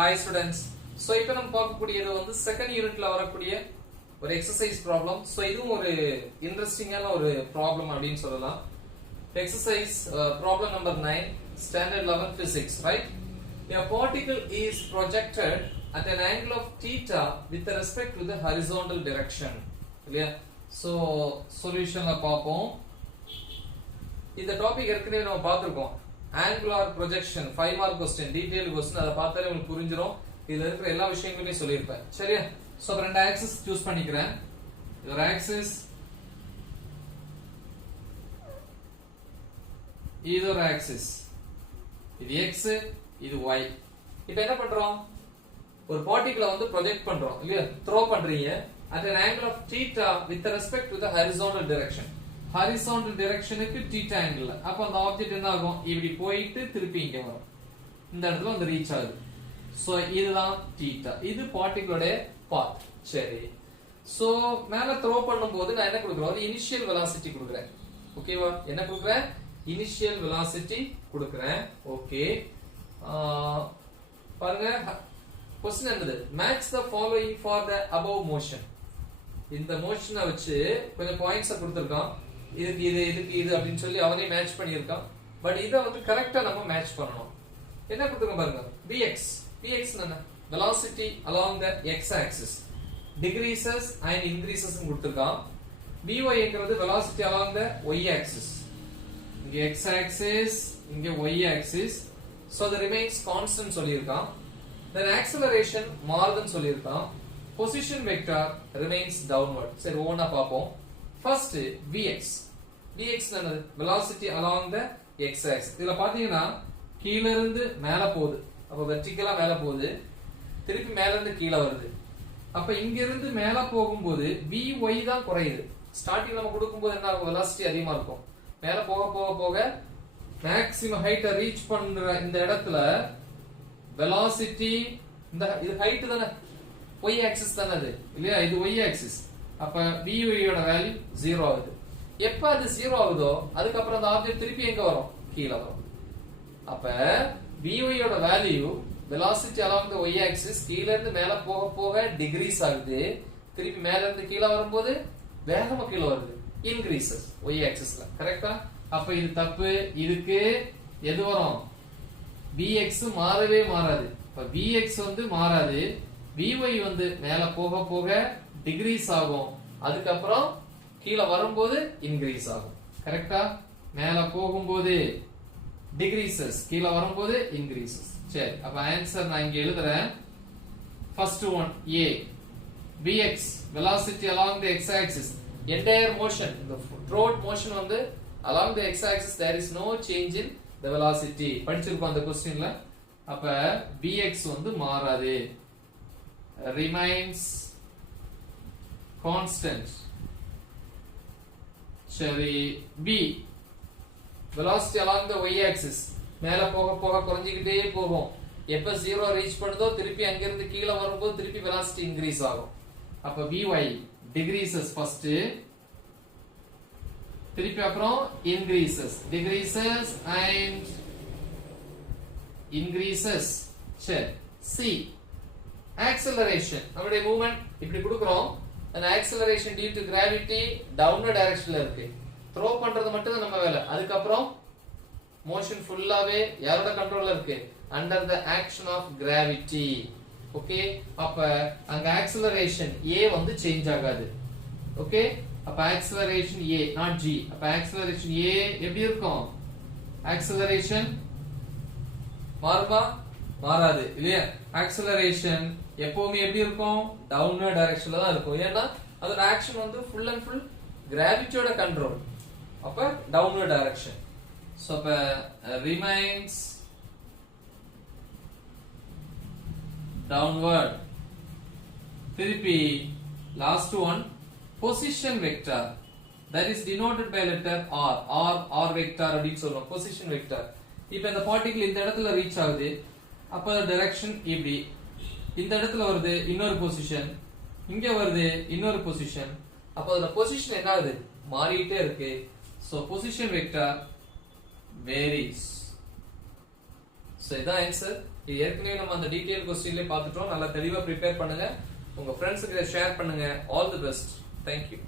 Hi students. So இப்போ நம்ம பார்க்கக்கூடியது வந்து செகண்ட் யூனிட்ல வரக்கூடிய ஒரு எக்ஸசைஸ் ப்ராப்ளம். So இதுவும் ஒரு இன்ட்ரஸ்டிங்கான ஒரு ப்ராப்ளம் அப்படினு சொல்லலாம். Exercise problem number 9 standard 11 physics, right? A particle is projected at an angle of theta with respect to the horizontal direction. இல்லையா? So சொல்யூஷன்ல பாப்போம். இந்த டாபிக் ஏற்கனவே நம்ம பார்த்திருக்கோம். Angular projection 5 mark question detailed question அத பார்த்தாலே உங்களுக்கு புரிஞ்சிரும். இதுல இருக்கிற எல்லா விஷயங்களுமே சொல்லிருப்பேன். சரியா? சோ ரெண்டு ஆக்சிஸ் சூஸ் பண்ணிக்கிறேன். ஒரு ஆக்சிஸ் இது ஒரு ஆக்சிஸ். இது x இது y. இப்போ என்ன பண்றோம்? ஒரு பார்ட்டிகிளை வந்து ப்ரொஜெக்ட் பண்றோம் இல்லையா? த்ரோ பண்றீங்க at an angle of theta with respect to the horizontal direction. horizontal directionக்கு theta angle. அப்ப அந்த ஆப்ஜெக்ட் என்ன ஆகும்? இப்படி போயிட்டு திருப்பி இங்க வரும். இந்த இடத்துல வந்து ரீச் ஆகுது. சோ இதுதான் theta. இது பார்ட்டிகிளோட பாத். சரி. சோ மேல த்ரோ பண்ணும்போது நான் என்ன கொடுக்கிறேன்? இனிஷியல் வெலாசிட்டி கொடுக்கிறேன். ஓகேவா? என்ன கொடுக்கிறேன்? இனிஷியல் வெலாசிட்டி கொடுக்கிறேன். ஓகே. பாருங்க क्वेश्चन என்னது? match the following for the above motion. இந்த மோஷனை வச்சு கொஞ்சம் பாயிண்ட்ஸ் கொடுத்திருக்கான். இதுக்கு இது அப்படினு சொல்லி அவனே மேட்ச் பண்ணியிருக்கான். பட் இத வந்து கரெக்ட்டா நம்ம மேட்ச் பண்ணனும். என்ன கொடுத்திருக்கான் பாருங்க. Vx என்ன? velocity along the x axis decreases and increases னு கொடுத்திருக்கான். Vy ங்கிறது velocity along the y axis. இங்க x axis, இங்க y axis. So that remains constant சொல்லியிருக்கான். Then acceleration மாறுதுன்னு சொல்லியிருக்கான். Position vector remains downward. சரி ஒவ்வொண்ணா பாப்போம். First Vx என்னது? velocity along the x axis. இதுல பாத்தீங்கன்னா கீழ இருந்து மேல போகுது. அப்ப வெர்டிகலா மேல போகுது. திருப்பி மேல இருந்து கீழ வருது. அப்ப இங்க இருந்து மேல போகும்போது Vy தான் குறையுது. ஸ்டார்டிங் நம்ம கொடுக்கும்போது என்ன ஆகும்? velocity அதிகமா இருக்கும். மேல போக மேக்ஸிமம் ஹைட்ட ரீச் பண்ற இந்த இடத்துல velocity இது ஹைட் தானே? y axis தானே அது இல்லையா? இது y axis. அப்ப Vy யோட வேல்யூ 0 ஆகுது. எப்ப அது 0 ஆகுதோ அதுக்கு அப்புறம் அந்த ஆப்ஜெக்ட் திருப்பி எங்க வரும்? கீழ வரும். அப்ப Vy யோட value velocity along the y axis கீழ இருந்து மேல போக டிகிரீஸ் ஆகுது. திருப்பி மேல இருந்து கீழ வரும்போது வேகமா கீழ வருது. increases y axisல. கரெக்ட்டா? அப்ப இது தப்பு. இதுக்கு எது வரும்? Vx மாறவே மாறாது. அப்ப Vx வந்து மாறாது. Vy வந்து மேல போக டிகிரீஸ் ஆகும். அதுக்கு அப்புறம் கீழ வரும்போது இன்கிரீஸ் ஆகும். கரெக்ட்டா? மேல போகும்போது டிகிரீசஸ், கீழ வரும்போது இன்கிரீசஸ். சரி, அப்ப ஆன்சர் நான் இங்க எழுதுறேன். First one A. Vx velocity along the x axis entire motion, the throughout motion வந்து along the x axis there is no change in the velocity. படிச்சிருப்போம் அந்த क्वेश्चनல. அப்ப Vx வந்து மாறாது. remains constant. சரி, B. velocity along the y axis மேல போக குறைஞ்சிக்கிட்டே போகும். எப்ப 0 ரீச் பண்ணுதோ திருப்பி அங்க இருந்து கீழ வரும்போது திருப்பி velocity increase ஆகும். அப்ப Vy decreases first, திருப்பி அப்புறம் decreases and increases. சரி, C. acceleration நம்மளுடைய மூவ்மெண்ட் இப்படி கொடுக்கிறோம். அந்த acceleration due to gravity downward directionல இருக்கு. த்ரோ பண்றது மட்டும் தான் நம்ம வேலை. அதுக்கு அப்புறம் மோஷன் ஃபுல்லாவே யாரோட கண்ட்ரோல்ல இருக்கு? under the action of gravity. Okay, அப்ப அங்க acceleration A வந்து சேஞ்ச் ஆகாது. ஓகே, அப்ப acceleration A not G. அப்ப acceleration A எப்படி இருக்கும்? acceleration மாறுமா? மாறாது இல்லையா? acceleration எப்பவுமே எப்படி இருக்கும்? downward directionல தான் இருக்கும். ஏன்னா அதோட ஆக்ஷன் வந்து full and full கிராவிட்டியோட கண்ட்ரோல். அப்ப downward direction. so அப்ப remains downward. திருப்பி last one position vector that is denoted by letter R vector அப்படினு சொல்றோம். position vector. இப்போ இந்த பார்ட்டிகிள் இந்த இடத்துல ரீச் ஆகுது. அப்ப டைரக்ஷன் இப்படி. இந்த இடத்துல வருது இன்னொரு பொசிஷன், இங்க வருது இன்னொரு பொசிஷன். அப்ப அதோட பொசிஷன் என்ன ஆகுது? மாறிட்டே இருக்கு. so position vector varies. So இதான் ஆன்சர். இது ஏற்கனவே நம்ம அந்த டீடைல் क्वेश्चनலயே பார்த்துட்டோம். நல்லா தெளிவா ப்ரிப்பேர் பண்ணுங்க. உங்க ஃப்ரெண்ட்ஸ்க்கு இதை ஷேர் பண்ணுங்க. All the best. Thank you.